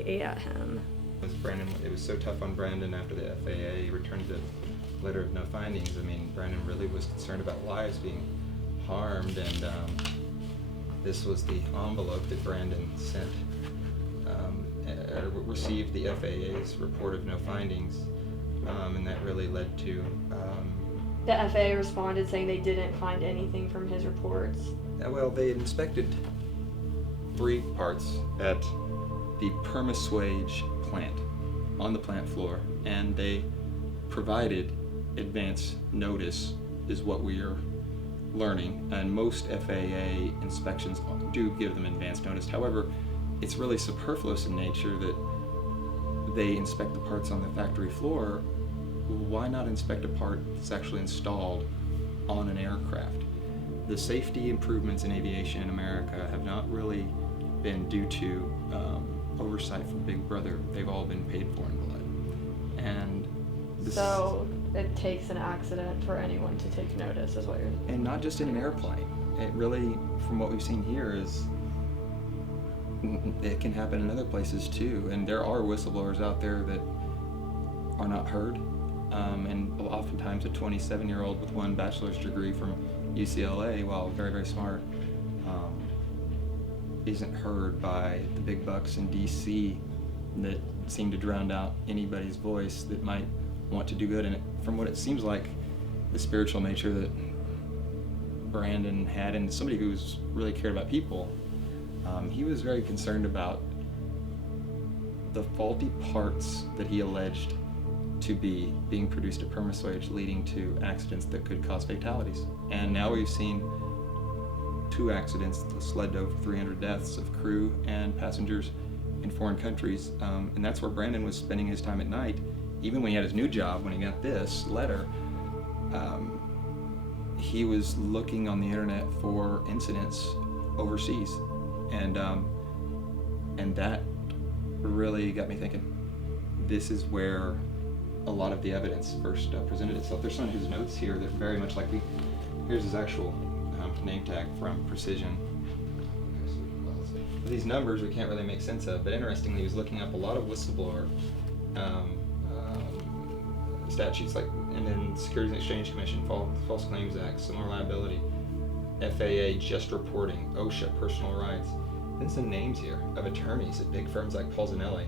really ate at him. It was so tough on Brandon after the FAA returned the letter of no findings. I mean, Brandon really was concerned about lives being harmed, and this was the envelope that Brandon sent, received the FAA's report of no findings, and that really led to... The FAA responded saying they didn't find anything from his reports. Well, they inspected 3 parts at the perma-swage plant, on the plant floor, and they provided advance notice, is what we are learning, and most FAA inspections do give them advance notice. However, it's really superfluous in nature that they inspect the parts on the factory floor. Why not inspect a part that's actually installed on an aircraft? The safety improvements in aviation in America have not really been due to oversight from Big Brother. They've all been paid for in blood. And so it takes an accident for anyone to take notice, is what you're saying. And not just in an airplane. It really, from what we've seen here, is it can happen in other places too. And there are whistleblowers out there that are not heard. And oftentimes a 27-year-old with 1 bachelor's degree from UCLA, while very, very smart, isn't heard by the big bucks in DC that seem to drown out anybody's voice that might want to do good. And from what it seems like, the spiritual nature that Brandon had, and somebody who's really cared about people, he was very concerned about the faulty parts that he alleged to be being produced at perma-swage, leading to accidents that could cause fatalities. And now we've seen 2 accidents that's led to over 300 deaths of crew and passengers in foreign countries, and that's where Brandon was spending his time at night. Even when he had his new job, when he got this letter, he was looking on the internet for incidents overseas, and that really got me thinking, this is where a lot of the evidence first presented itself. There's some of his notes here that very much like here's his actual name tag from Precision. These numbers we can't really make sense of, but interestingly, he was looking up a lot of whistleblower statutes, like, and then Securities and Exchange Commission, False Claims Act, similar liability, FAA, just reporting, OSHA, personal rights. Then some names here of attorneys at big firms like Paul Zanelli,